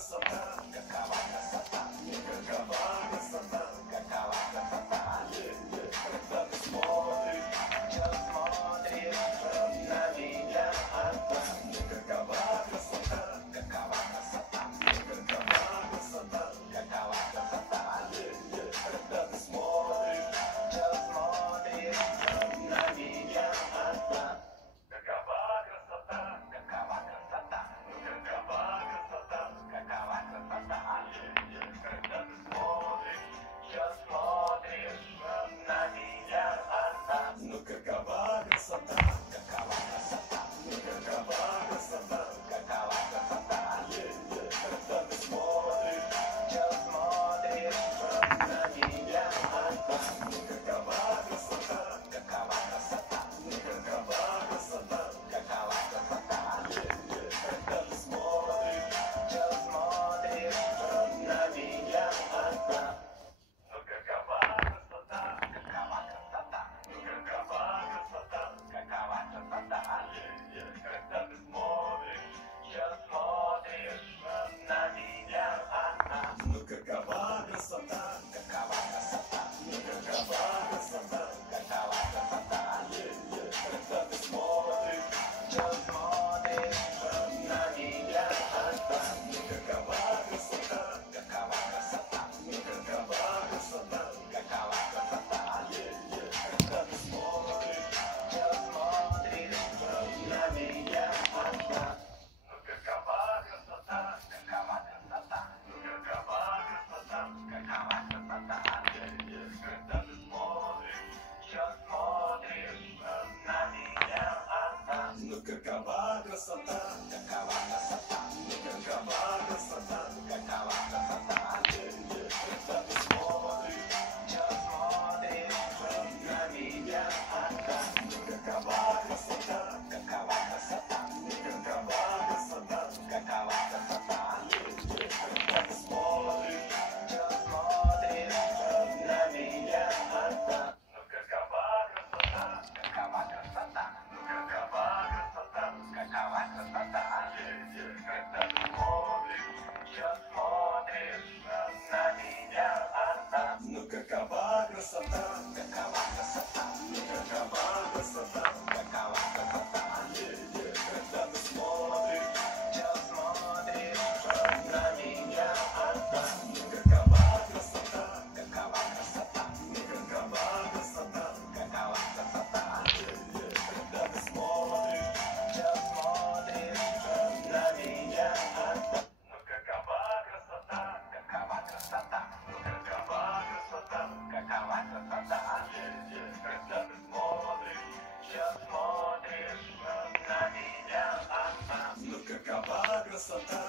красота, какова красота, какова красота, какова красота. Когда ты смотришь на меня, какова красота, какова красота, какова красота, какова красота. Когда ты смотришь на меня, какова красота, какова красота, какова красота, какова красота. Когда ты смотришь на меня, ну какова красота, какова красота, ну какова красота, какова красота. Когда ты смотришь на меня, ну какова красота, какова красота, ну какова красота, какова красота. Когда ты смотришь на меня, ну какова красота, какова красота, ну какова красота, какова красота. Когда ты смотришь на меня, ну какова красота, какова красота, ну какова красота, какова красота. Когда ты смотришь на меня, ну какова красота, какова красота, ну какова красота, какова красота. Когда ты смотришь на меня, ну какова красота, какова красота, ну какова красота, какова красота. Когда ты смотришь на меня, ну какова красота, какова красота, ну какова красота, какова красота. Когда ты смотришь на меня, ну какова красота, какова красота, ну какова красота, какова красота. Когда ты смотришь на меня, ну какова красота, какова красота, ну какова красота, какова красота. Когда ты смотришь на меня, ну какова красота, какова красота, ну какова красота, какова красота. Когда ты смотришь на меня, ну какова красота, какова красота, ну какова красота, какова красота. Когда ты смотришь на меня, ну какова красота, какова красота, ну какова красота, какова красота. Когда ты смотришь на меня, ну какова красота,